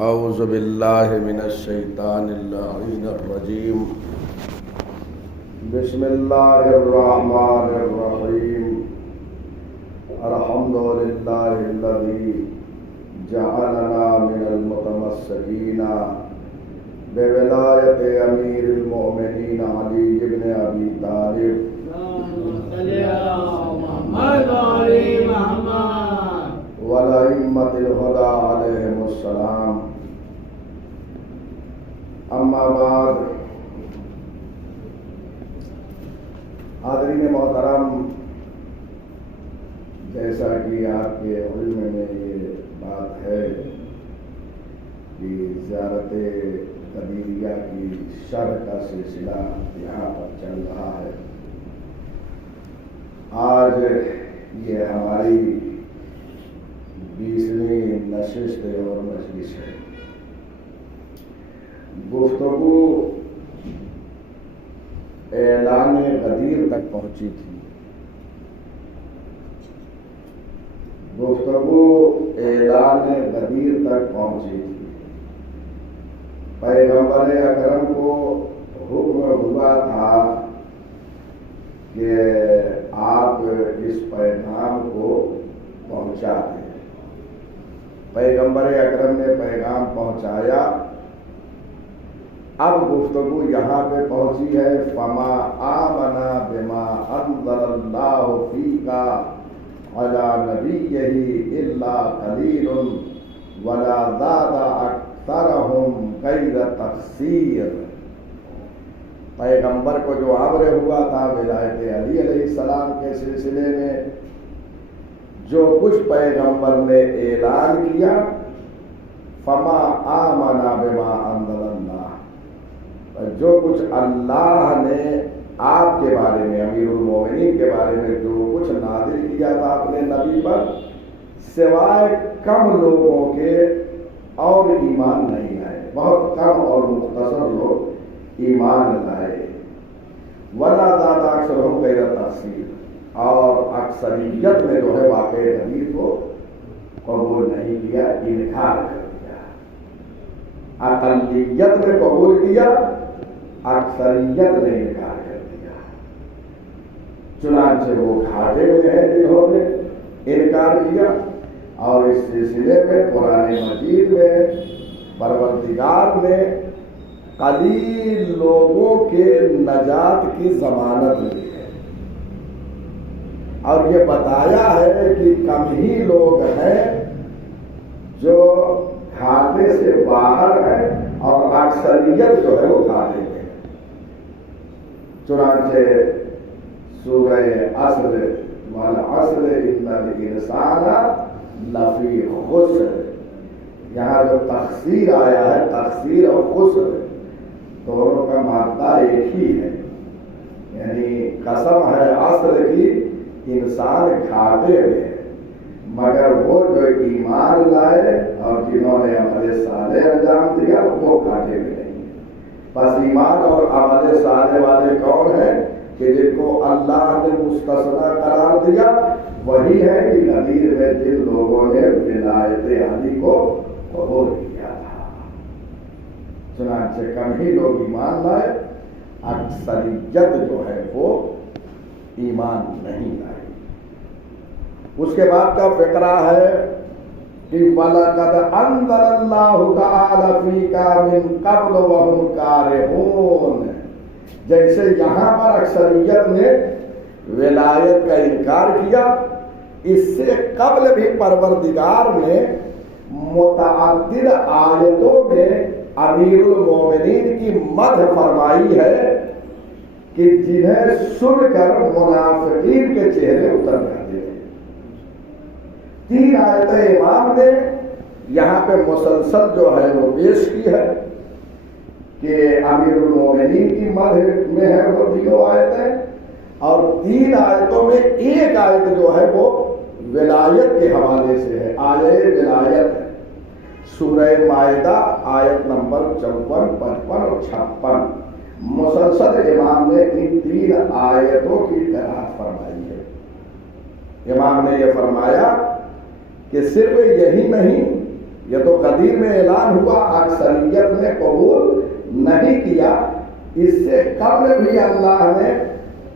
اعوذ باللہ من الشیطان اللعین الرجیم بسم اللہ الرحمن الرحیم الحمد للہ الذی جعلنا من المتمسکین بولایت امیر المؤمنین علی بن ابی طالب والائمۃ الہدی علیہم السلام. اما بعد. حاضرین محترم، جیسا کہ آپ کے علم میں یہ بات ہے کہ زیارت قدیریہ کی شرح کا سلسلہ یہاں پر چل رہا ہے. آج یہ ہماری 20ویں نشست اور مجلس ہے. گفتگو اعلان غدیر تک پہنچی تھی. گفتگو اعلان غدیر تک پہنچی تھی. پیغمبر اکرم کو حکم ہوا تھا کہ آپ اس پیغام کو پہنچا دیں. پیغمبر اکرم نے پیغام پہنچایا. اب گفتگو یہاں پہ پہنچی ہے فما آمنا بما انزل اللہ فیکا علی نبیہ الا قلیل ولا زاد اکثرہم غیر تقصیر. پیغمبر کو جو امر ہوا تھا ولایت علی علیہ السلام کے سلسلے میں، جو کچھ پیغمبر نے اعلان کیا، فما آمنا بما انزل اللہ، جو کچھ اللہ نے آپ کے بارے میں، امیر المومنین کے بارے میں جو کچھ نازل کیا تھا اپنے نبی پر، سوائے کم لوگوں کے اور ایمان نہیں لائے. بہت کم اور مختصر لوگ ایمان لائے. ولا زاد اکثرہم غیر تقصیر، اور اکثریت میں جو ہے واقع حدیث کو قبول نہیں کیا، انکار کر دیا. اقلیت نے قبول کیا، اکثریت نے انکار کر دیا. چنانچہ وہ گھاٹے میں ہیں جنہوں نے انکار کیا. اور اس سلسلے میں قرآن مجید میں پروردگار نے قلیل لوگوں کے نجات کی ضمانت دی ہے، اور یہ بتایا ہے کہ کم ہی لوگ ہیں جو گھاٹے سے باہر ہیں، اور اکثریت جو ہے وہ گھاٹے میں ہے. چنانچہ سورہ عصر والعصر ان الانسان لفی خسر، یہاں جو تخسیر آیا ہے، تخسیر اور خسر دونوں کا مادہ ایک ہی ہے. یعنی قسم ہے عصر کی، انسان گھاٹے میں ہے، مگر وہ جو ایمان لائے اور جنہوں نے عمل صالح انجام دیا وہ گھاٹے میں نہیں ہے. بس ایمان اور عمل صالح والے کون ہیں کہ جن کو اللہ نے مستثنی قرار دیا؟ وہی ہے کہ نذیر میں جن لوگوں نے ولایت علی کو قبول کیا تھا. چنانچہ کم ہی لوگ ایمان لائے، اکثریت جو ہے وہ ایمان نہیں لائے. اس کے بعد کا فقرہ ہے کہ وَلَقَدْ أَنزَلَ اللَّهُ تَعَالَى فِيكَ مِن قَبْلُ وَهُمْ كَارِهُونَ. جیسے یہاں پر اکثریت نے ولایت کا انکار کیا، اس سے قبل بھی پروردگار نے متعدد آیتوں میں امیر المومنین کی مدح فرمائی ہے کہ جنہیں سن کر منافقین کے چہرے اتر جاتے ہیں. 3 آیتیں امام نے یہاں پہ مسلسل جو ہے وہ پیش کی ہے کہ امیر المومنین کی مدح میں ہے وہ 3 آیتیں، اور 3 آیتوں میں ایک آیت جو ہے وہ ولایت کے حوالے سے ہے. آیت ولایت ہے سورہ مائدہ آیت نمبر 54، 55 اور 56. مسلسل امام نے ان 3 آیتوں کی قرأت فرمائی ہے. امام نے یہ فرمایا کہ صرف یہی نہیں، یہ تو قدیم میں اعلان ہوا، اکثریت نے قبول نہیں کیا۔ اس سے قبل بھی اللہ نے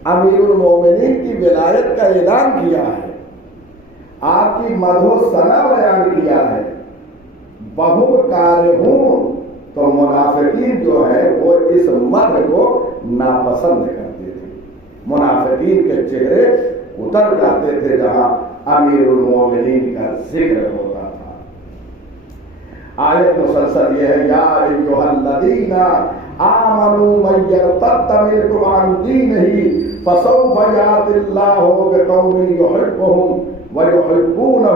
امیر المومنین کی ولایت کا اعلان کیا ہے، آپ کی مدح و ثنا بیان کیا ہے۔ بہم کارہون، تو منافقین جو ہے وہ اس مدح کو ناپسند کرتے تھے، منافقین کے چہرے اتر جاتے تھے جہاں امیر المومنین کا ذکر ہوتا تھا۔ آیت مسلسل یہ ہے، یا ایھا الذین آمنوا من یرتد منکم عن دینہ فسوف یأتی اللہ بقوم یحبهم ویحبونہ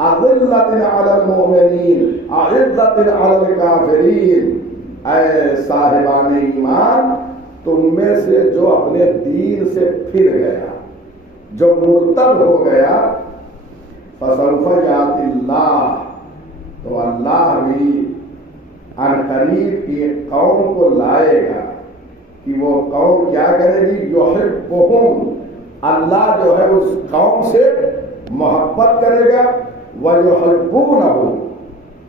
اذلۃ علی المؤمنین اعزۃ علی الکافرین۔ اے صاحبان ایمان، تم میں سے جو اپنے دین سے پھر گیا، جو مرتد ہو گیا، فسوف یأتی اللہ، تو اللہ بھی عنقریب ایک قوم کو لائے گا کہ وہ قوم کیا کرے گی، یحبہم، اللہ جو ہے اس قوم سے محبت کرے گا، وَيُحِبُّونَهُ،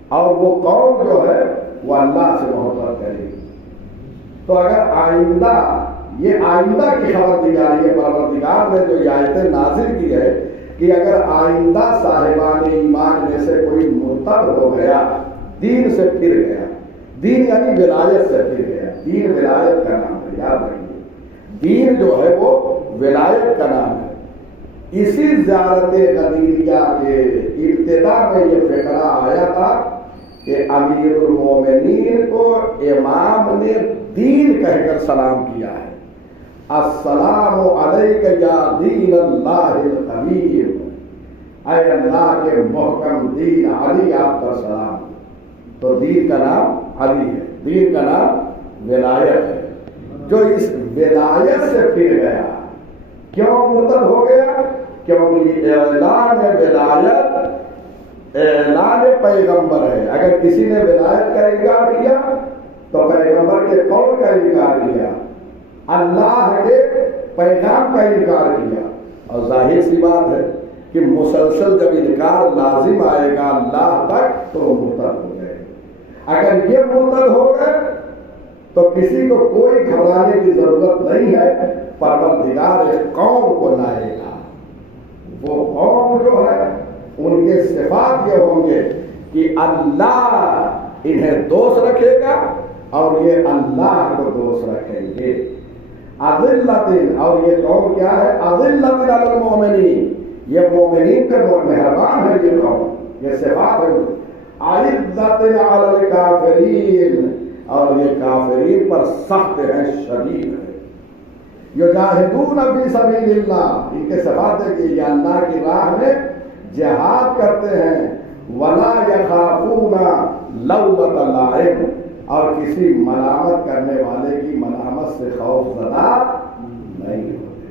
اور وہ قوم جو ہے وہ اللہ سے محبت کرے گی۔ تو اگر آئندہ، یہ آئندہ کی خبر دی جا رہی ہے، پروردگار نے جو آیت نازل کی ہے کہ اگر آئندہ صاحبان ایمان میں سے کوئی مرتد ہو گیا، دین سے پھر گیا، دین یعنی ولایت سے پھر گیا، دین ولایت کا نام ہے، یاد رکھیے، دین جو ہے وہ ولایت کا نام ہے۔ اسی زیارت قدیریہ کے ابتدا میں یہ فقرہ آیا تھا کہ امیر المومنین کو امام نے دین کہہ کر سلام کیا ہے، السلام علیک یا دین اللہ القویم، اے اللہ کے محکم دین علی، آپ پر سلام۔ تو دین کا نام علی ہے، دین کا نام ولایت ہے۔ جو اس ولایت سے پھر گیا، کیوں مرتد ہو گیا؟ کیونکہ اعلان ولایت اعلان پیغمبر ہے۔ اگر کسی نے ولایت کا انکار کیا تو پیغمبر کے قول کا انکار کیا، اللہ کے پیغام کا انکار کیا، اور ظاہر سی بات ہے کہ مسلسل جب انکار لازم آئے گا اللہ تک تو مرتد ہو جائے گا۔ اگر یہ مرتد ہو گئے تو کسی کو کوئی گھبرانے کی ضرورت نہیں ہے، پروردگار ایک قوم کو لائے گا۔ وہ قوم جو ہے ان کے صفات یہ ہوں گے کہ اللہ انہیں دوست رکھے گا اور یہ اللہ کو دوست رکھیں گے۔ اذلۃ، اور یہ قوم کیا ہے؟ اذلۃ علی المؤمنین، یہ مومنین پہ مہربان ہے یہ قوم، یہ صفات ہے۔ اعزۃ علی الکافرین، اور یہ کافرین پر سخت ہے، شدید ہے۔ یجاہدون فی سبیل اللہ، ان کے صفات ہے کہ یہ اللہ کی راہ میں جہاد کرتے ہیں، ولا یخافون لومۃ لائم، اور کسی ملامت کرنے والے کی ملامت سے خوف زدہ نہیں ہوتے۔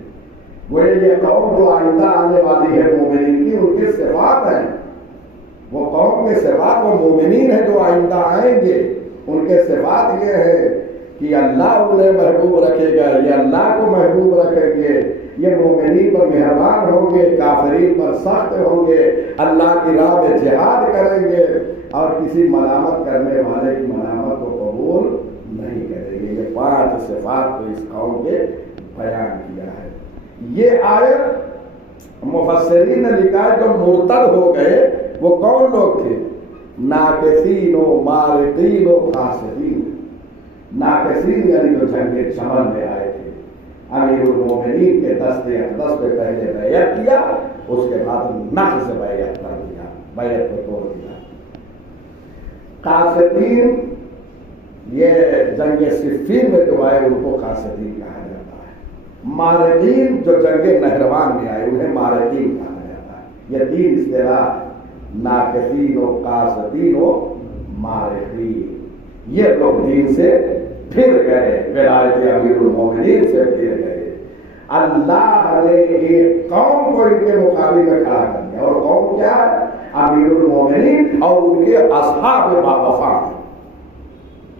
وہ یہ قوم جو آئندہ آنے والی ہے مومنین کی، ان کے صفات ہیں، وہ قوم کے صفات، وہ مومنین ہیں جو آئندہ آئیں گے، ان کے صفات یہ ہے کہ اللہ انہیں محبوب رکھے گا، یہ اللہ کو محبوب رکھیں گے، یہ مومنین پر مہربان ہوں گے، کافرین پر سخت ہوں گے، اللہ کی راہ میں جہاد کریں گے، اور کسی ملامت کرنے والے کی ملامت کو قبول نہیں کریں گے۔ یہ 5 صفات کو اس قوم کے بیان کیا ہے۔ یہ آیت مفسرین نے لکھا ہے جو مرتد ہو گئے وہ کون لوگ تھے؟ ناقصین و مارقین و قاصدین۔ ناقصین یعنی جو جنگ شمل میں آئے تھے، امیر المومنین کے دست اقدس پہ پہلے بیعت کیا، اس کے بعد نقض بیعت کر دیا، بیعت کو توڑ دیا۔ قاصدین، یہ جنگ صفین میں جو آئے ان کو قاصدین کہا جاتا ہے۔ مارقین جو جنگ نہروان میں آئے انہیں مارقین کہا جاتا ہے۔ یہ 3 اصطلاح، ناقصین و قاصدین و مارقین، یہ لوگ دین سے پھر گئے، ولایت امیر المومنین سے پھر گئے۔ اللہ نے ایک قوم کو ان کے مقابل میں کھڑا کر دیا، اور قوم کیا ہے؟ امیر المومنین اور ان کے اصحاب باوفا۔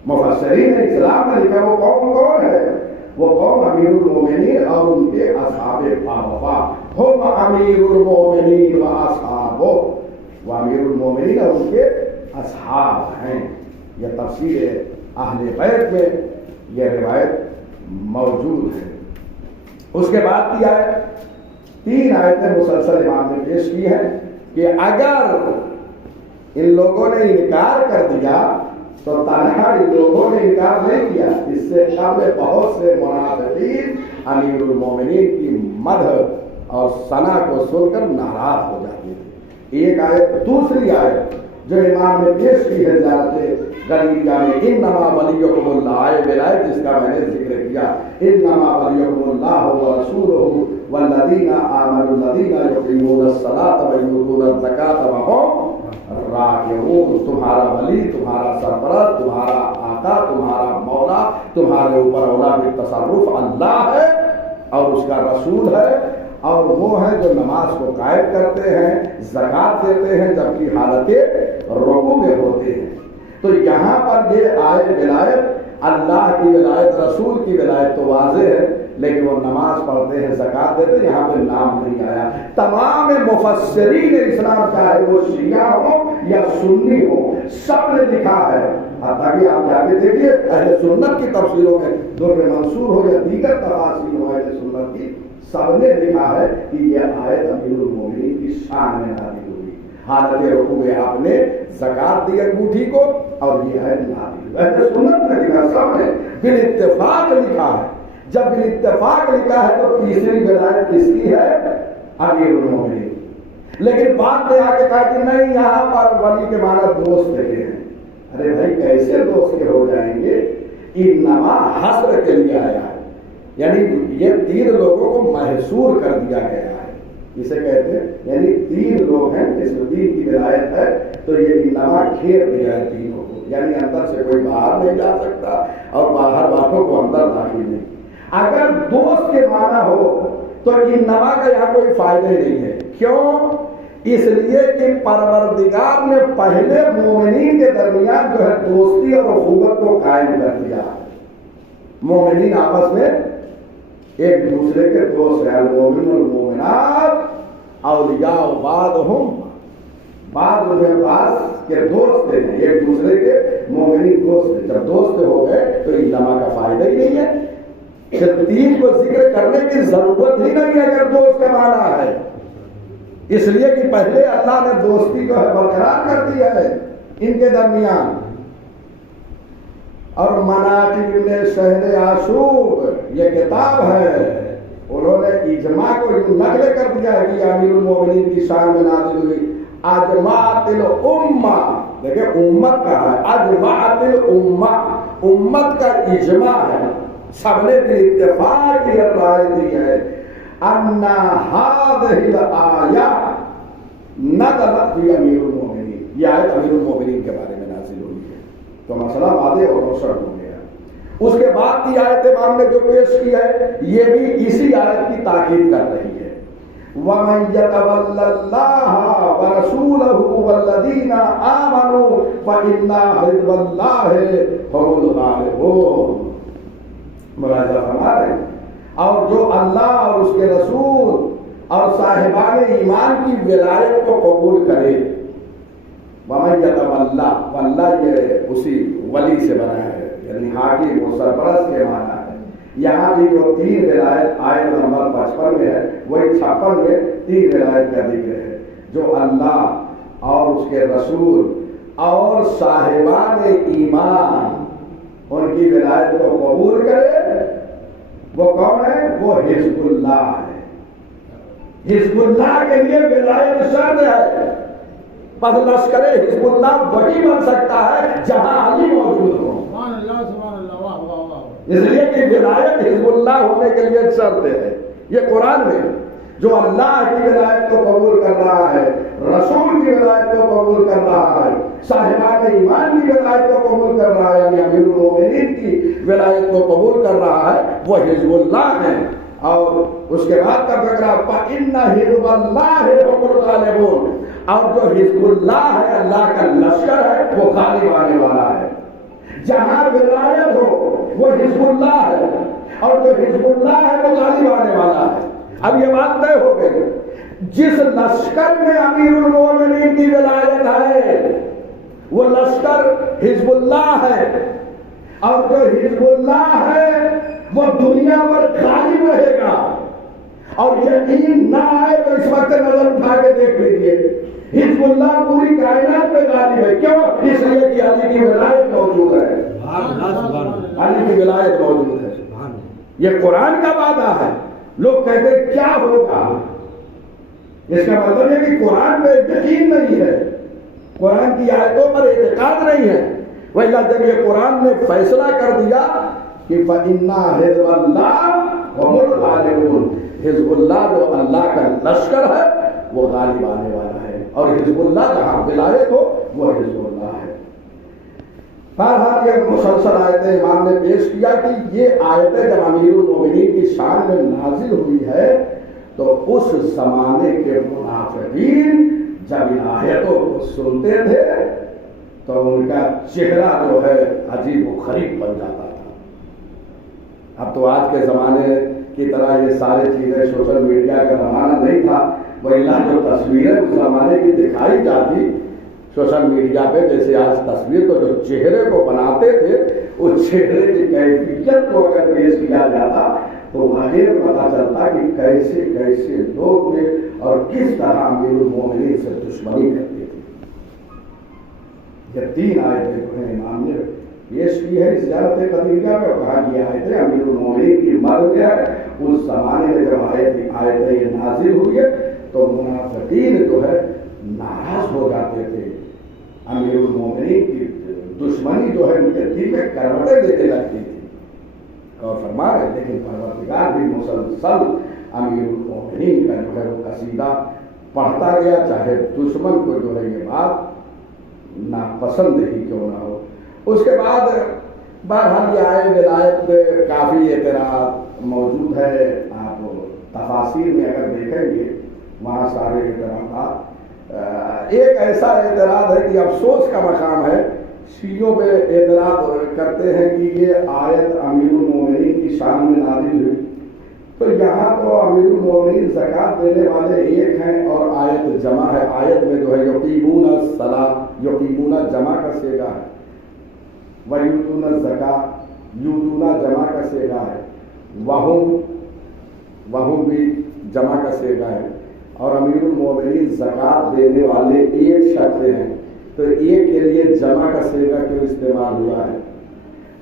مفسرین اسلام نے لکھا وہ قوم کون ہے؟ وہ قوم امیر المومنین اور ان کے اصحاب باوفا، ہم امیر المومنین و اصحابہ، وہ امیر المومنین اور ان کے تفسیر اہل بیت میں یہ روایت موجود ہے۔ اس کے بعد کی آیت 3 آیتیں مسلسل امام نے پیش کی ہیں کہ اگر ان لوگوں نے انکار کر دیا تو تنہا ان لوگوں نے انکار نہیں کیا، اس سے قبل بہت سے منافقین امیر المومنین کی مدح اور ثنا کو سن کر ناراض ہو جاتے تھے۔ ایک آیت، دوسری آیت جو امام نے پیش کی ہے زیارت غریبیہ میں، انما ولیکم اللہ، ولایت جس کا میں نے ذکر کیا، انما ولیکم اللہ ورسولہ والذین آمنوا الذین یقیمون الصلاۃ ویؤتون الزکاۃ وهم راکعون۔ تمہارا ولی، تمہارا سرپرست، تمہارا آقا، تمہارا مولا، تمہارے اوپر اولا بالتصرف اللہ ہے اور اس کا رسول ہے، اور وہ ہیں جو نماز کو قائم کرتے ہیں، زکوٰۃ دیتے ہیں جبکہ حالت رکوع میں ہوتے ہیں۔ تو یہاں پر یہ آئے ولایت، اللہ کی ولایت، رسول کی ولایت تو واضح ہے، لیکن وہ نماز پڑھتے ہیں، زکوٰۃ دیتے ہیں، یہاں پہ نام نہیں آیا۔ تمام مفسرین اسلام چاہے وہ شیعہ ہوں یا سنی ہوں، سب نے لکھا ہے، تاکہ آپ جا کے دیکھیے اہل سنت کی تفسیروں میں، در منصور ہو یا دیگر تفاسیر ہو اہل سنت کی، سب نے لکھا ہے کہ یہ آیت امیر المومنین کی شان میں نازل ہوئی، حالت رکوع میں آپ نے زکوٰۃ دی انگوٹھی کو، اور یہ آیت نازل ہوئی۔ اہل سنت نے لکھا، سب نے بالاتفاق لکھا ہے۔ جب بالاتفاق لکھا ہے تو تیسری ولایت کس کی ہے؟ امیر المومنین۔ لیکن بعد میں آ کے کہا کہ نہیں، یہاں پر ولی کے معنی دوست لگے ہیں۔ ارے بھائی کیسے دوست کے ہو جائیں گے؟ انما حصر کے لیے آیا ہے، یعنی یہ 3 لوگوں کو محصور کر دیا گیا ہے، اسے کہتے ہیں، یعنی 3 لوگ ہیں، اس میں 3 کی ولایت ہے تو یہ انما گھیر دیا ہے 3 کو، یعنی اندر سے کوئی باہر نہیں جا سکتا اور باہر والوں کو اندر داخل نہیں۔ اگر دوست کے معنی ہو تو انما کا یہاں کوئی فائدہ ہی نہیں ہے۔ کیوں؟ اس لیے کہ پروردگار نے پہلے مومنین کے درمیان جو ہے دوستی اور اخوت کو قائم کر دیا۔ مومنین آپس میں ایک دوسرے کے دوست ہیں، المومن والمومنات اولیاء بعضهم بعض انہیں بعض کے دوست ہیں، ایک دوسرے کے مومنین دوست ہیں۔ جب دوست ہو گئے تو انما کا فائدہ ہی نہیں ہے، پھر 3 کو ذکر کرنے کی ضرورت ہی نہیں ہے اگر دوست کا معنی ہے، اس لیے کہ پہلے اللہ نے دوستی کو برقرار کر دی ہے ان کے درمیان۔ اور مناقب ابن شہر عاشور یہ کتاب ہے، انہوں نے اجماع کو نقل کر دیا ہے کہ امیر المومنین کی شان میں نازل ہوئی۔ اجماعت الامہ، دیکھیں امت کا ہے، اجماعت الامہ، امت کا اجماع ہے، سب نے بھی اتفاق کی رائے دی ہے ان هذه الآیہ نزلت فی امیر المومنین، یہ آیت امیر المومنین کے بارے میں نازل ہوئی ہے۔ تو مسئلہ واضح اور روشن ہو گیا۔ اس کے بعد کی آیت امام نے جو پیش کی ہے یہ بھی اسی آیت کی تاکید کر رہی ہے۔ وَمَن يَتَوَلَّ اللَّهَ وَرَسُولَهُ وَالَّذِينَ آمَنُوا فَإِنَّ حِزْبَ اللَّهِ هُمُ الْغَالِبُونَ۔ ملاحظہ فرما رہے ہیں، اور جو اللہ اور اس کے رسول اور صاحبان ایمان کی ولایت کو قبول کرے، وَمَن يَتَوَلَّ، واللہ یہ اسی ولی سے بنا ہے، یعنی حاکم و سرپرست کے معنی ہے۔ یہاں بھی جو 3 ولایت آیت نمبر 55 میں ہے، وہی 56 میں 3 ولایت کا ذکر ہے، جو اللہ اور اس کے رسول اور صاحبان ایمان ان کی ولایت کو قبول کرے، وہ کون ہے؟ وہ حزب اللہ ہے۔ حزب اللہ کے لیے ولایت شرط ہے، پس لشکر حزب اللہ وہی بن سکتا ہے جہاں علی موجود ہو۔ سبحان اللہ، سبحان اللہ، واہ واہ واہ۔ اس لیے کہ ولایت حزب اللہ ہونے کے لیے شرط ہے، یہ قرآن میں جو اللہ کی ولایت کو قبول کر رہا ہے، رسول کی ولایت کو قبول کر رہا ہے، صاحبان ایمان کی ولایت کو قبول کر رہا ہے، یعنی امیر المومنین کی ولایت کو قبول کر رہا ہے، وہ حزب اللہ ہے۔ اور اس کے بعد کا فقرہ فَإِنَّ حِزْبَ اللَّهِ هُمُ الْغَالِبُونَ، اور جو حزب اللہ ہے، اللہ کا لشکر ہے، وہ غالب آنے والا ہے۔ جہاں ولایت ہو وہ حزب اللہ ہے، اور جو حزب اللہ ہے وہ غالب آنے والا ہے۔ اب یہ بات طے ہو گئی، جس لشکر میں امیر المومنین کی ولایت ہے وہ لشکر حزب اللہ ہے، اور جو حزب اللہ ہے وہ دنیا پر غالب رہے گا۔ اور یقین نہ آئے تو اس وقت نظر اٹھا کے دیکھ لیجیے، حزب اللہ پوری کائنات پہ غالب ہے۔ کیوں؟ اس لیے کہ علی کی ولایت موجود ہے، علی کی ولایت موجود ہے۔ یہ قرآن کا وعدہ ہے۔ لوگ کہتے ہیں کیا ہوگا، اس کا مطلب ہے کہ قرآن پہ یقین نہیں ہے، قرآن کی آیتوں پر اعتقاد نہیں ہے۔ وَإِلَّا جب یہ قرآن نے فیصلہ کر دیا کہ فَإِنَّا حِزْبَ اللَّهِ هُمُ الْغَالِبُونَ، حزب اللہ جو اللہ کا لشکر ہے وہ غالب آنے والا ہے، اور حزب اللہ جہاں ولایت ہو وہ حزب اللہ ہے۔ بہرحال یہ مسلسل آیتیں امام نے پیش کیا کہ یہ آیتیں جب امیر المومنین کی شان میں نازل ہوئی ہے تو اس زمانے کے منافقین جب ان آیتوں کو سنتے تھے تو ان کا چہرہ جو ہے عجیب و غریب بن جاتا تھا۔ اب تو آج کے زمانے کی طرح یہ ساری چیزیں سوشل میڈیا کا زمانہ نہیں تھا، وَإِلَّا جو تصویریں اس زمانے کی دکھائی جاتی سوشل میڈیا پہ، جیسے آج تصویر تو جو چہرے کو بناتے تھے اس چہرے کی کیفیت کو اگر پیش کیا جاتا تو واقعی پتہ چلتا کہ کیسے کیسے لوگ تھے اور کس طرح امیر المومنین سے دشمنی کرتے تھے۔ یہ تین آیتیں جو ہیں امام نے پیش کی ہے زیارت قدیریہ میں، کہا کہ یہ آیتیں امیر المومنین کی مرض ہے۔ اس زمانے میں جب آیتیں یہ نازل ہوئی ہے تو منافقین جو ہے ناراض ہو جاتے تھے، امیر المومنین کی دشمنی جو ہے ان کے دل میں کروٹیں دینے لگتی تھی۔ اور فرما رہے لیکن پروردگار بھی مسلسل امیر المومنین کا جو ہے وہ قصیدہ پڑھتا گیا، چاہے دشمن کو جو ہے یہ بات ناپسند ہی کیوں نہ ہو۔ اس کے بعد بہرحال یہ آئے ولایت پہ کافی اعتراض موجود ہے، آپ تفاسیر میں اگر دیکھیں گے وہاں سارے اعتراضات، ایک ایسا اعتراض ہے کہ افسوس کا مقام ہے، شیعوں پہ اعتراض کرتے ہیں کہ یہ آیت امیر المومنین کی شان میں نازل ہوئی، تو یہاں تو امیر المومنین زکوٰۃ دینے والے ایک ہیں اور آیت جمع ہے۔ آیت میں جو ہے یقیمون الصلاۃ، یقیمون جمع کا صیغہ ہے، ویؤتون الزکاۃ، یؤتون جمع کا صیغہ ہے، وہم بھی جمع کا صیغہ ہے، اور امیر المومنین زکوٰۃ دینے والے ایک شخص ہیں، تو ایک کے لیے جمع کا صیغہ کیوں استعمال ہوا ہے؟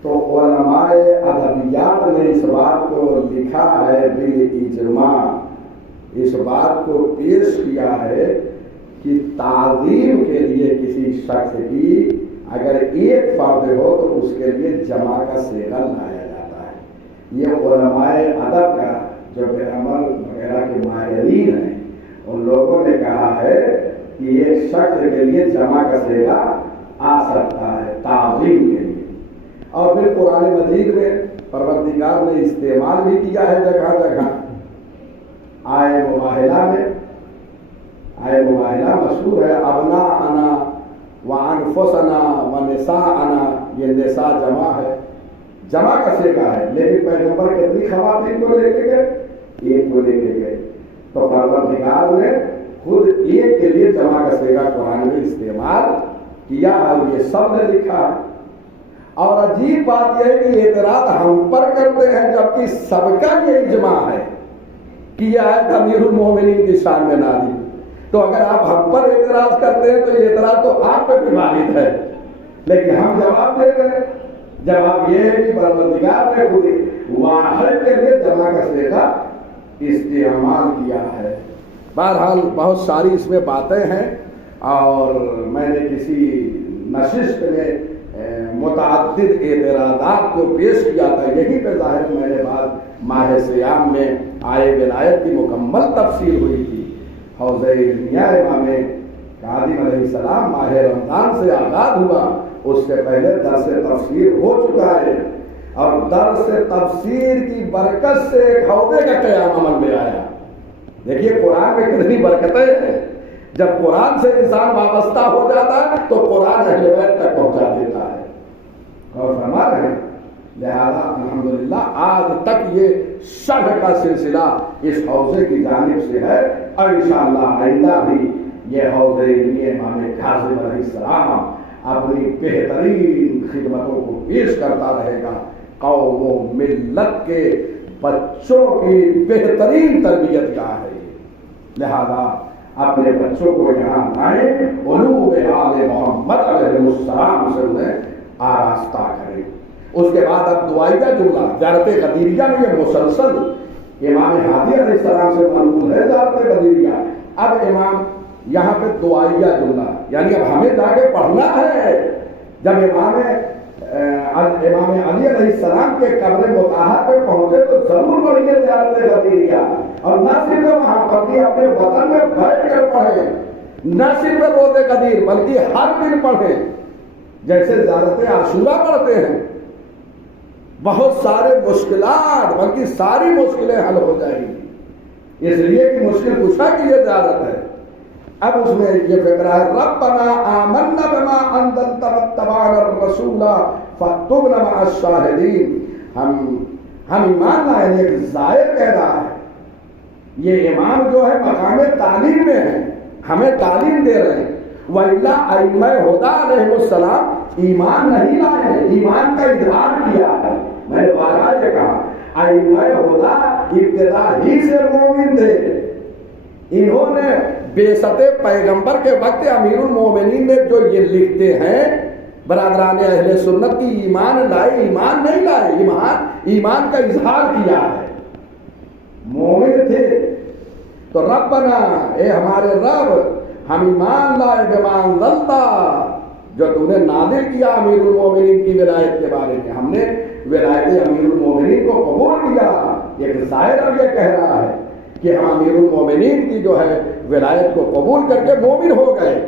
تو علماء ادبیات نے اس بات کو لکھا ہے بالاجماع، اس بات کو پیش کیا ہے کہ تعظیم کے لیے کسی شخص کی اگر ایک فرد ہو تو اس کے لیے جمع کا صیغہ لایا جاتا ہے۔ یہ علماء ادب کا جو گرامر وغیرہ کے ماہرین ہیں ان لوگوں نے کہا ہے کہ ایک شخص کے لیے جمع کا صیغہ آ سکتا ہے تعظیم کے لیے۔ اور پھر قرآن مجید میں پروردگار نے استعمال بھی کیا ہے جگہ جگہ، آئے مباہلہ میں، آئے مباہلہ مشہور ہے، ابناءنا وانفسنا ونساءنا، یہ نساء جمع ہے، جمع کا صیغہ ہے، لیکن پیغمبر کتنی خواتین کو لے کے گئے؟ ایک کو لے کے گئے، تو پروردگار نے خود ایک کے لیے جمع کا صیغہ قرآن میں استعمال کیا ہے، اور یہ سب نے لکھا ہے۔ اور عجیب بات یہ ہے کہ اعتراض ہم پر کرتے ہیں جبکہ سب کا یہ اجماع ہے کہ یہ آیت امیر المومنین کی شان میں نازل۔ تو اگر آپ ہم پر اعتراض کرتے ہیں تو یہ اعتراض تو آپ پہ بھی وارد ہے، لیکن ہم جواب دے رہے ہیں، جواب یہ ہے کہ پروردگار نے خود واحد کے لیے جمع کا صیغہ استعمال کیا ہے۔ بہرحال بہت ساری اس میں باتیں ہیں، اور میں نے کسی نشست میں متعدد اعتراضات کو پیش کیا تھا، یہی پہ ظاہر میں نے بات ماہ سیام میں آئے ولایت کی مکمل تفسیر ہوئی تھی۔ حوض علمیہ امام کاظم علیہ السلام ماہ رمضان سے آغاز ہوا، اس سے پہلے درس تفسیر ہو چکا ہے، اور درس تفسیر کی برکت سے ایک حوضے کا قیام عمل میں آیا۔ دیکھیے قرآن میں کتنی برکتیں ہیں، جب قرآن سے انسان وابستہ ہو جاتا ہے تو قرآن اہل بیت تک پہنچا دیتا ہے۔ اور فرما رہے ہیں لہذا الحمدللہ آج تک یہ شرح کا سلسلہ اس حوضے کی جانب سے ہے، اور انشاءاللہ آئندہ بھی یہ حوض علمی امام کاظم علیہ السلام اپنی بہترین خدمتوں کو پیش کرتا رہے گا. قوم و ملت کے بچوں کی بہترین تربیت گاہ ہے. لہذا اپنے بچوں کو یہاں لائیں، علوم آل محمد علیہ السلام سے انہیں آراستہ کریں. اس کے بعد اب دعائیہ جملہ زیارت قدیریہ میں یہ مسلسل امام ہادی علیہ السلام سے منقول ہے زیارت قدیریہ. اب امام یہاں پہ دعائیہ جملہ یعنی اب ہمیں جا کے پڑھنا ہے. جب امام علی علیہ السلام کے قبر مطہر پہ پہنچے تو ضرور پڑھیے زیارت قدیریہ، اور نہ صرف وہاں پڑھیے، اپنے وطن میں بیٹھ کر پڑھیں. نہ صرف روز قدیر بلکہ ہر دن پڑھیں. جیسے زیارت عاشورہ پڑھتے ہیں، بہت سارے مشکلات بلکہ ساری مشکلیں حل ہو جائیں گی، اس لیے کہ مشکل کشا کی یہ زیارت ہے. اب اس میں یہ فقرہ ہے، ربنا آمنا بما انزلت واتبعنا الرسول فاکتبنا مع الشاہدین. ہم ایمان لائے. ایک زائر کہہ رہا ہے، یہ امام جو ہے مقام تعلیم میں ہے، ہمیں تعلیم دے رہے ہیں. وَإِلَّا أَئِمَّةُ الْهُدَىٰ علیہ السلام ایمان نہیں لائے ہیں، ایمان کا اظہار کیا ہے. میں نے بارہا یہ کہا ائمہ الہدیٰ ابتدا ہی سے مومن تھے. انہوں نے بعثت پیغمبر کے وقت امیر المومنین نے جو یہ لکھتے ہیں برادران اہل سنت کی ایمان لائے، ایمان نہیں لائے، ایمان کا اظہار کیا ہے. مومن تھے تو ربنا، اے ہمارے رب، ہم ایمان لائے بما انزلت، جو تو نے نازل کیا امیر المومنین کی ولایت کے بارے میں. ہم نے ولایت امیر المومنین کو قبول کیا. ایک ظاہر اب یہ کہہ رہا ہے کہ ہم امیر المومنین کی جو ہے ولایت کو قبول کر کے مومن ہو گئے.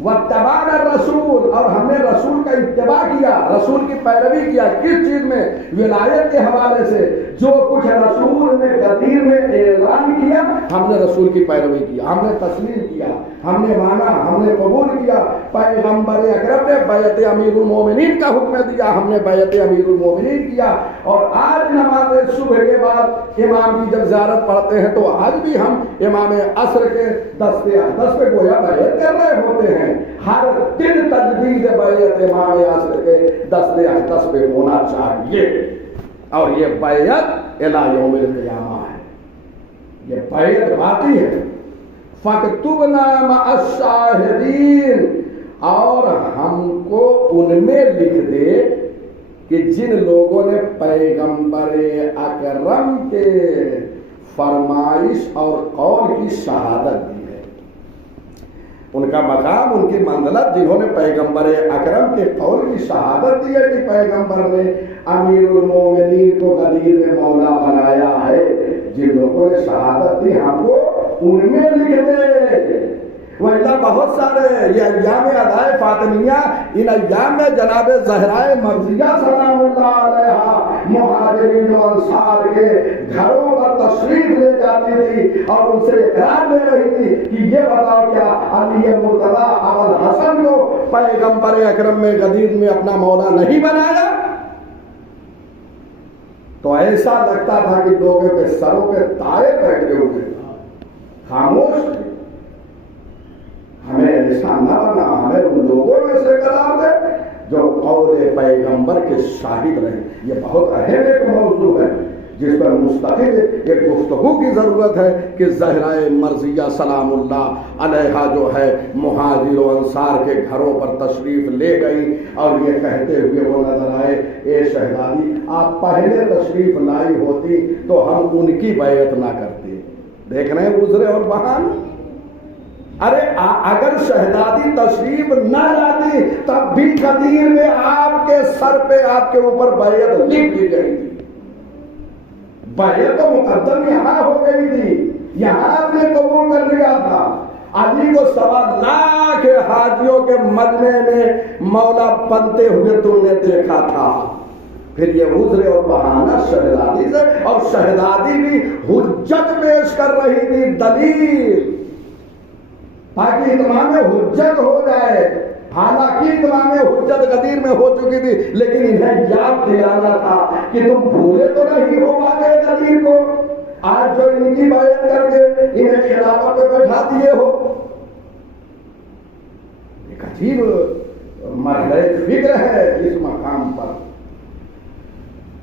واتبعنا الرسول، اور ہم نے رسول کا اتباع کیا، رسول کی پیروی کیا. کس چیز میں؟ ولایت کے حوالے سے. جو کچھ رسول نے غدیر میں اعلان کیا ہم نے رسول کی پیروی کیا، ہم نے تسلیم کیا، ہم نے مانا، ہم نے قبول کیا. پیغمبر اکرم نے بیعت امیر المومنین کا حکم دیا، ہم نے بیعت امیر المومنین کیا. اور آج نماز صبح کے بعد امام کی جب زیارت پڑھتے ہیں تو آج بھی ہم امام عصر کے دستے اقدس پہ گویا بیعت کر رہے ہوتے ہیں. ہر دن تجدید بیعت امام عصر کے دستے اقدس پہ ہونا چاہیے. اور یہ بیعت الی یوم القیامہ ہے، یہ بیعت باقی ہے. فاکتبنا مع الشاہدین، اور ہم کو ان میں لکھ دے کہ جن لوگوں نے پیغمبر اکرم کے فرمائش اور قول کی شہادت دی ہے. ان کا مقام، ان کی منزلت، جنہوں نے پیغمبر اکرم کے قول کی شہادت دی ہے کہ پیغمبر نے امیر المومنین کو غدیر میں مولا بنایا ہے. جن لوگوں نے شہادت دی ہم کو ان میں لکھ دے. وَإِلَّا بہت سارے یہ ایام ادائے فاطمیہ، ان ایام میں جناب زہرائے مرضیہ سلام اللہ علیہا مہاجرین و انصار کے گھروں پر تشریف لے جاتی تھی اور ان سے اقرار لے رہی تھی کہ یہ بتاؤ کیا علی مرتضیٰ ابوالحسن کو پیغمبر اکرم میں غدیر میں اپنا مولا نہیں بنایا؟ تو ایسا لگتا تھا کہ لوگوں کے سروں کے تارے بیٹھے ہوئے، خاموش تھے. ہمیں ایسا نہ بنا، ہمیں ان لوگوں میں سے قرار دے جو قول پیغمبر کے شاہد رہے. یہ بہت اہم ایک موضوع ہے جس پر مستقل ایک گفتگو کی ضرورت ہے کہ زہرائے مرضیہ سلام اللہ علیہا جو ہے مہاجر و انصار کے گھروں پر تشریف لے گئی اور یہ کہتے ہوئے وہ نظر آئے، اے شہزادی آپ پہلے تشریف لائی ہوتی تو ہم ان کی بیعت نہ کرتے. دیکھ رہے ہیں گزرے اور بہان. ارے اگر شہزادی تشریف نہ لاتی تب بھی غدیر میں آپ کے سر پہ، آپ کے اوپر بیعت لکھ دی گئی تھی. بیعت تو مقدم یہاں ہو گئی تھی، یہاں آپ نے قبول کر لیا تھا. علی کو 1.25 لاکھ حاجیوں کے مجمع میں مولا بنتے ہوئے تم نے دیکھا تھا. پھر یہ عذر اور بہانہ شہزادی سے، اور شہزادی بھی حجت پیش کر رہی تھی، دلیل، تاکہ اتمام حجت ہو جائے. حالانکہ اتمام حجت غدیر میں ہو چکی تھی، لیکن انہیں یاد دلانا تھا کہ تم بھولے تو نہیں ہو واقع غدیر کو، آج جو ان کی بیعت کر کے انہیں خلافت پہ بیٹھا دیے ہو. ایک عجیب مرحلہ فکر ہے اس مقام پر۔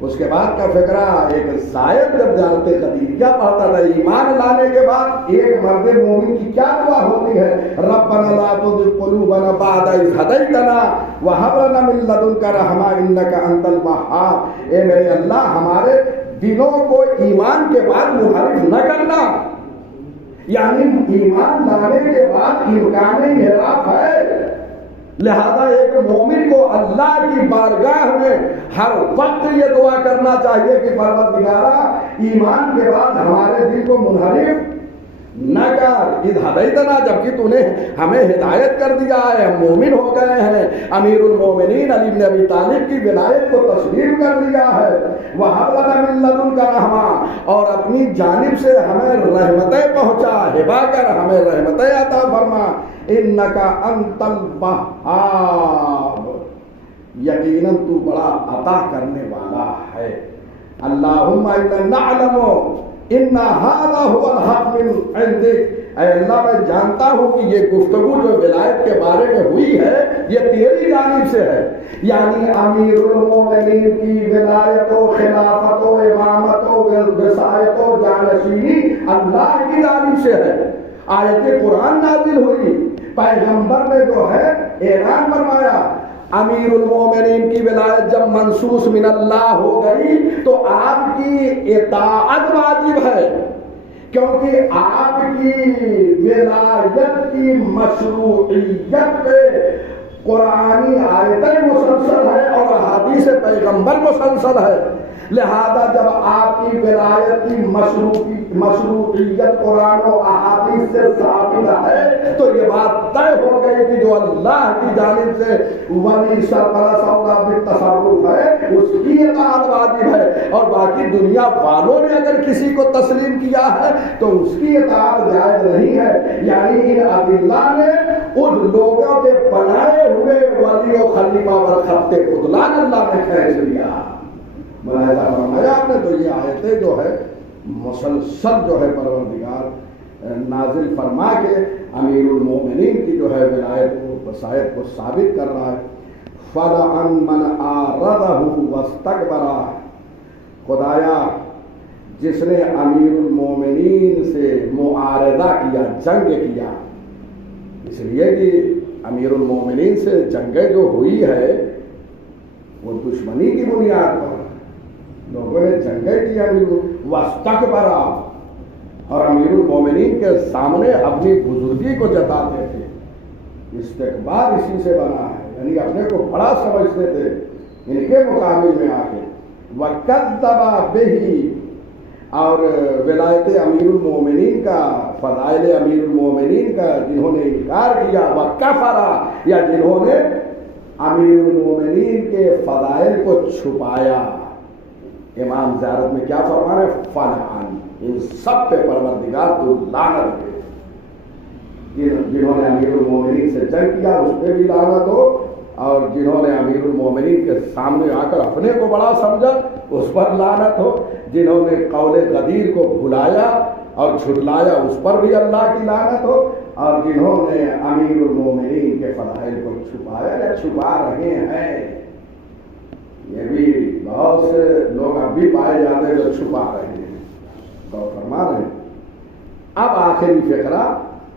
اس کے بعد کا فکرہ ایک زائد جب جانت خدیجہ پڑھتا تھا ایمان لانے کے بعد ایک مرد مومن کی کیا دعا ہوتی ہے، ربنا لا تزغ قلوبنا بعد اذ ہدیتنا وہب لنا من لدنک رحمہ انک انت الوہاب۔ اے میرے اللہ ہمارے دلوں کو ایمان کے بعد منحرف نہ کرنا، یعنی ایمان لانے کے بعد امکان انحراف ہے، لہذا ایک مومن کو اللہ کی بارگاہ میں ہر وقت یہ دعا کرنا چاہیے کہ پروردگارا ایمان کے بعد ہمارے دل کو منحرف نہ کر، اذ ہدیتنا جبکہ تو نے ہمیں ہدایت کر دیا ہے، ہم مومن ہو گئے ہیں، امیر المومنین علی بن ابی طالب کی ولایت کو تسلیم کر دیا ہے، وہب لنا من لدنک رحمہ اور اپنی جانب سے ہمیں رحمتیں پہنچا، ہبا کر ہمیں رحمتیں عطا فرما، انک انت الوہاب یقیناً تو بڑا عطا کرنے والا ہے۔ اللہم انا نعلم ان ھذا ھو الحق من عندک، اے اللہ میں جانتا ہوں کہ یہ گفتگو جو ولایت کے بارے میں ہوئی ہے یہ تیری جانب سے ہے، یعنی امیر المومنین کی ولایت و خلافت و امامت و وصایت و جانشینی اللہ کی جانب سے ہے۔ آیت قرآن نازل ہوئی، پیغمبر نے جو ہے اعلان فرمایا، امیر المومنین کی ولایت جب منصوص من اللہ ہو گئی تو آپ کی اطاعت واجب ہے، کیونکہ آپ کی ولایت کی مشروعیت پہ قرآنی آیتیں مسلسل ہے اور احادیث پیغمبر مسلسل ہے، لہذا جب آپ کی ولایت کی مشروعیت قرآن و احادیث سے ثابت ہے تو یہ بات طے ہو گئی کہ جو اللہ کی جانب سے ولی سرپرست اور بالتصرف ہے اس کی اطاعت واجب ہے، اور باقی دنیا والوں نے اگر کسی کو تسلیم کیا ہے تو اس کی اطاعت جائز نہیں ہے، یعنی ان ادلہ نے ان لوگوں کے بنائے ہوئے ولی و خلیفہ برخط خذلان اللہ نے کھینچ لیا۔ ملاحظہ فرمایا آپ نے، تو یہ آیتیں جو ہے مسلسل جو ہے پروردگار نازل فرما کے امیر المومنین کی جو ہے ولایت و وصایت کو ثابت کر رہا ہے۔ فَلَعَنْ مَنْ آرَضَهُ وَاسْتَكْبَرَ، خدایا جس نے امیر المومنین سے معارضہ کیا، جنگ کیا، اس لیے کہ امیر المومنین سے جنگیں جو ہوئی ہے وہ دشمنی کی بنیاد پر لوگوں نے جنگیں کی، واستکبر اور امیر المومنین کے سامنے اپنی بزرگی کو جتاتے تھے، استکبار اسی سے بنا ہے، یعنی اپنے کو بڑا سمجھتے تھے ان کے مقابل میں آ کے، وَكَذَّبَ بِهِ اور ولایت امیر المومنین کا، فضائل امیر المومنین کا جنہوں نے انکار کیا، وَكَفَرَ یا جنہوں نے امیر المومنین کے فضائل کو چھپایا۔ امام زیارت میں کیا فرمان ہے، فلعن، ان سب پہ پروردگار تو لعنت دے، جنہوں نے امیر المومنین سے جنگ کیا اس پہ بھی لعنت ہو، اور جنہوں نے امیر المومنین کے سامنے آ کر اپنے کو بڑا سمجھا اس پر لعنت ہو، جنہوں نے قول غدیر کو بھلایا اور جھٹلایا اس پر بھی اللہ کی لعنت ہو، اور جنہوں نے امیر المومنین کے فضائل کو چھپایا یا چھپا رہے ہیں، یہ بھی بہت سے لوگ اب بھی پائے جاتے ہیں جو چھپا رہے ہیں، تو فرما رہے ہیں۔ اب آخری فقرہ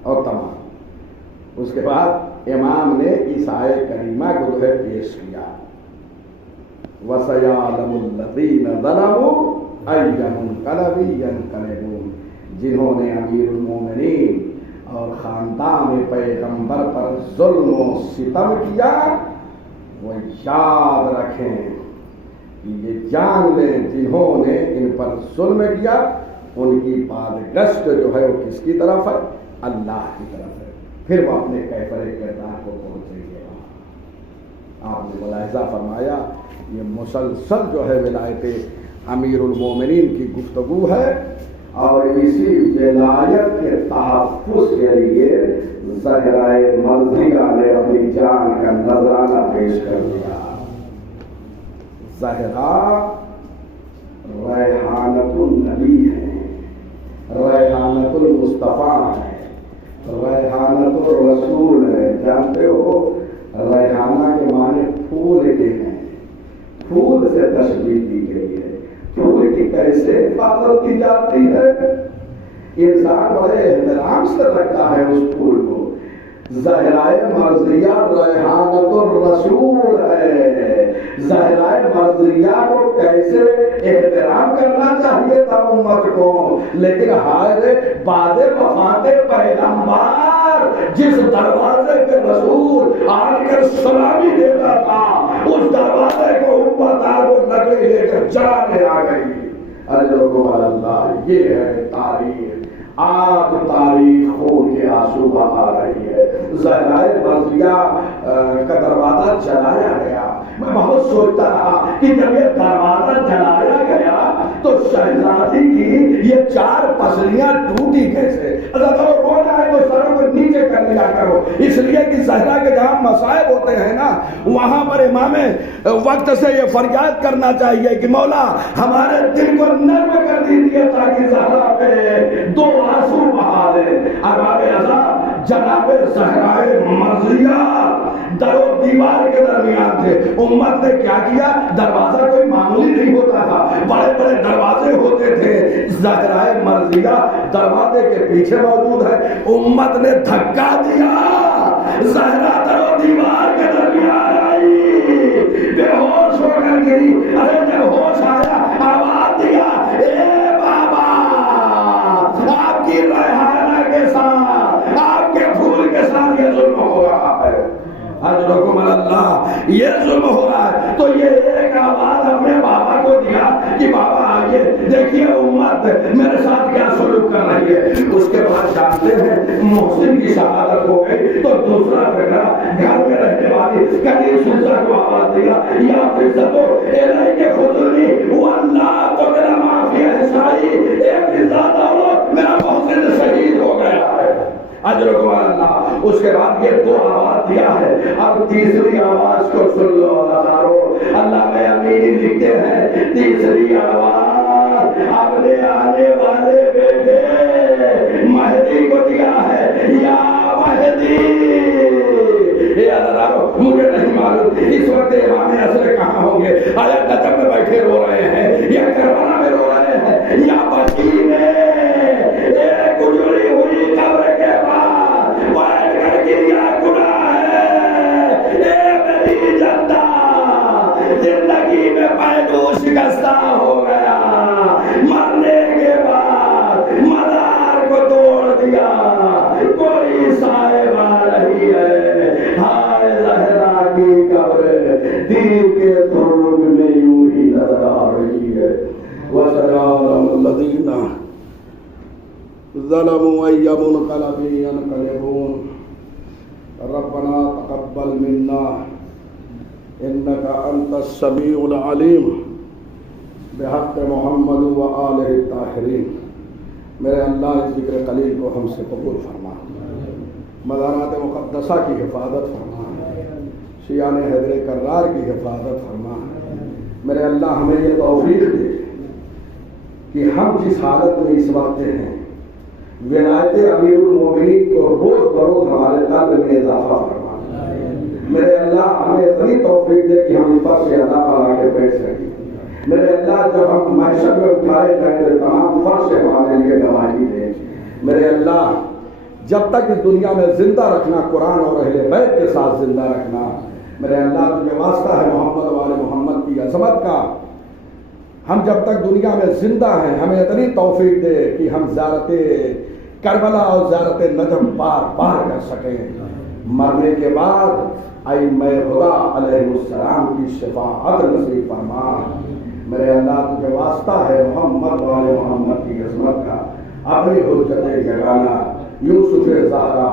اور تمام، اس کے بعد امام نے اس آیت کریمہ کو جو ہے پیش کیا، وَسَيَعْلَمُ الَّذِينَ ظَلَمُوا أَيَّ مُنقَلَبٍ يَنقَلِبُونَ، جنہوں نے امیر المومنین اور خاندان پیغمبر پر ظلم و ستم کیا وہ یاد رکھیں، یہ جان لیں جنہوں نے ان پر ظلم کیا ان کی پادگشت جو ہے وہ کس کی طرف ہے، اللہ کی طرف ہے، پھر وہ اپنے کیفر کردار کو پہنچیں گے۔ آپ نے ملاحظہ فرمایا یہ مسلسل جو ہے ولایت امیر المومنین کی گفتگو ہے، اور اسی ولایت کے تحفظ کے لیے زہرہ مرضیہ نے اپنی جان کا نذرانہ پیش کر دیا۔ زہرا ریحانت النبی ہے، ریحانت المصطفیٰ ہے، ریحانت الرسول ہے۔ جانتے ہو ریحانہ کے معنی پھول کے ہیں، پھول سے تشبیہ کی گئی ہے۔ پھول کی کیسے حفاظت کی جاتی ہے؟ انسان بڑے احترام سے رکھتا ہے اس پھول کو۔ زہرائے مرضیہ ریحانۃ الرسول ہے۔ زہرائے مرضیہ کو کیسے احترام کرنا چاہیے تھا امت کو، لیکن ہائے رے بعد وفات پیغمبر جس دروازے پہ رسول آ کر سلامی دیتا تھا، اس دروازے کو امت آ کو لکڑی لے کر جلانے آ گئی۔ اجرکم اللہ، یہ ہے تاریخ۔ آج تاریخ خون کے آنسو بہا رہی ہے۔ زہرائے مرضیہ کا دروازہ جلایا گیا۔ میں بہت سوچتا رہا کہ جب یہ دروازہ جلایا گیا تو شہزادی کی یہ 4 پسلیاں ٹوٹی کیسے؟ اگر وہ رونا ہے تو سروں کو نیچے کر لیا کرو، اس لیے کہ زہرا کے جہاں مصائب ہوتے ہیں نا، وہاں پر امام وقت سے یہ فریاد کرنا چاہیے کہ مولا ہمارے دل کو نرم کر دیجیے تاکہ زہرا پہ 2 آنسو بہا دے۔ ارباب عذاب جناب زہرائے مرضیہ در و دیوار کے درمیان تھے۔ امت نے کیا کیا؟ دروازہ کوئی معمولی نہیں ہوتا تھا، بڑے بڑے دروازے ہوتے تھے۔ زہرائے مرضیہ دروازے کے پیچھے موجود ہے۔ امت نے دھکا دیا، زہرا در و دیوار کے درمیان آئی، بے ہوش ہو کر گری۔ ارے جب ہوش آیا آواز دیا، اے بابا آپ کی ریحانہ کے ساتھ، آپ کے پھول کے ساتھ یہ ظلم ہو رہا ہے۔ اجرکم اللہ، یہ ظلم ہو رہا ہے۔ تو یہ ایک آواز اپنے بابا کو دیا کہ بابا آئیے دیکھیے امت میرے ساتھ کیا سلوک کر رہی ہے۔ اس کے بعد جانتے ہیں محسن کی شہادت ہو گئی تو دوسرا فکرہ گھر میں رہنے والی کلی سلطہ کو آواز دیا، یا فضتو الیک خذونی واللہ تو میرا معافی احسائی، ایک فضا دولو میرا محسن شہید ہو گیا ہے۔ اجرکم اللہ۔ اس کے بعد یہ 2 آواز دیا ہے، اب تیسری آواز کو سن لو ہزاروں۔ اللہ میں امینی لکھتے ہیں تیسری آواز اپنے آنے والے بیٹے مہدی کو دیا ہے، یا مہدی۔ یہ ہزاروں مجھے نہیں معلوم اس وقت امام عصر کہاں ہوں گے، آیا نجف میں بیٹھے رو رہے ہیں یا کربلا میں رو رہے ہیں یا بقیع میں ایک اجڑی ہوئی قبر کے بعد بیٹھ کر گریا گناہ ہے۔ اے میری جدہ، زندگی میں پہلو شکستہ ہو گیا، مرنے کے بعد مدار کو توڑ دیا، کوئی صاحبہ نہیں ہے۔ ہائے زہرا کی قبر دین کے دھوپ میں یوں ہی نظر آ رہی ہے۔ وَسَلَامُ الَّذِينَ ظلموا أي منقلب ينقلبون ربنا تقبل منا إنك أنت السميع العليم بحق محمد وآلہ الطاہرین۔ میرے اللہ اس ذکر قلیل کو ہم سے قبول فرما، مزارات مقدسہ کی حفاظت فرما، شیعان حیدر کرار کی حفاظت فرما۔ میرے اللہ ہمیں یہ توفیق دے کہ ہم جس حالت میں اس وقت ہیں، ولایت امیر المومنین کو روز بروز ہمارے قلب میں اضافہ فرما۔ میرے اللہ ہمیں اتنی توفیق دے کہ ہم پر سے اللہ پڑا کے بیٹھ سکیں۔ میرے اللہ جب ہم محشر میں اٹھائے جائیں تو تمام فرش ہمارے لیے گواہی دے۔ میرے اللہ جب تک اس دنیا میں زندہ رکھنا، قرآن اور اہل بیت کے ساتھ زندہ رکھنا۔ میرے اللہ تجھے واسطہ ہے محمد و آل محمد کی عظمت کا، ہم جب تک دنیا میں زندہ ہیں ہمیں اتنی توفیق دے کہ ہم زیارت کربلا اور زیارت نجف بار بار کر سکیں۔ مرنے کے بعد ائمہ خدا علیہ السلام کی شفاعت نصیب فرما۔ میرے اللہ تجھے واسطہ ہے محمد و آل محمد کی عظمت کا، اپنی حجت یگانہ یوسف زہرا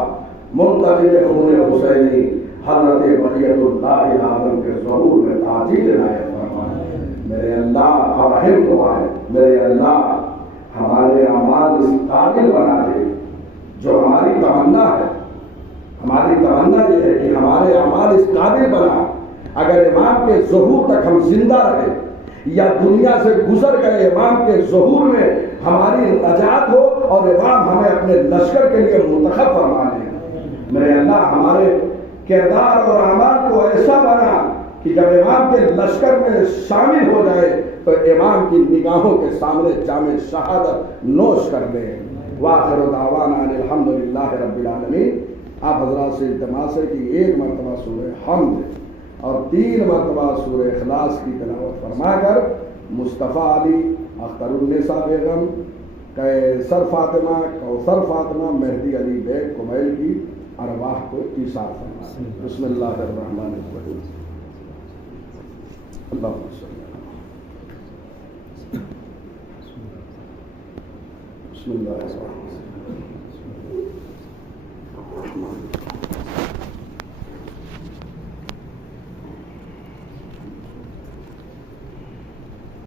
منتقل خون حسینی حضرت بقیت اللہ اعظم کے ظہور میں تعجیل عنایت فرما۔ میرے اللہ رحم دعا ہے، میرے اللہ ہمارے اعمال اس قابل بنا دے جو ہماری تمنا ہے۔ ہماری تمنا یہ ہے کہ ہمارے اعمال اس قابل بنا، اگر امام کے ظہور تک ہم زندہ رہے یا دنیا سے گزر گئے، امام کے ظہور میں ہماری نجات ہو اور امام ہمیں اپنے لشکر کے لیے منتخب فرما دے۔ میرے اللہ ہمارے کردار اور اعمال کو ایسا بنا کہ جب امام کے لشکر میں شامل ہو جائے تو امام کی نگاہوں کے سامنے جام شہادت نوش کر دے. وآخر دعوانا ان الحمدللہ رب العالمین. آپ حضرات سے التماس ہے کہ ایک مرتبہ سورہ حمد اور 3 مرتبہ سورہ اخلاص کی تلاوت فرما کر مصطفیٰ علی، اختر النساء بیگم، قیصر فاطمہ، کوثر فاطمہ، مہدی علی بیگ کمیل کی ارواح کو ایثار فرمائیں. بسم اللہ الرحمن الرحیم. اللہم صلی اللہ. بسم اللہ الرحمن الرحیم.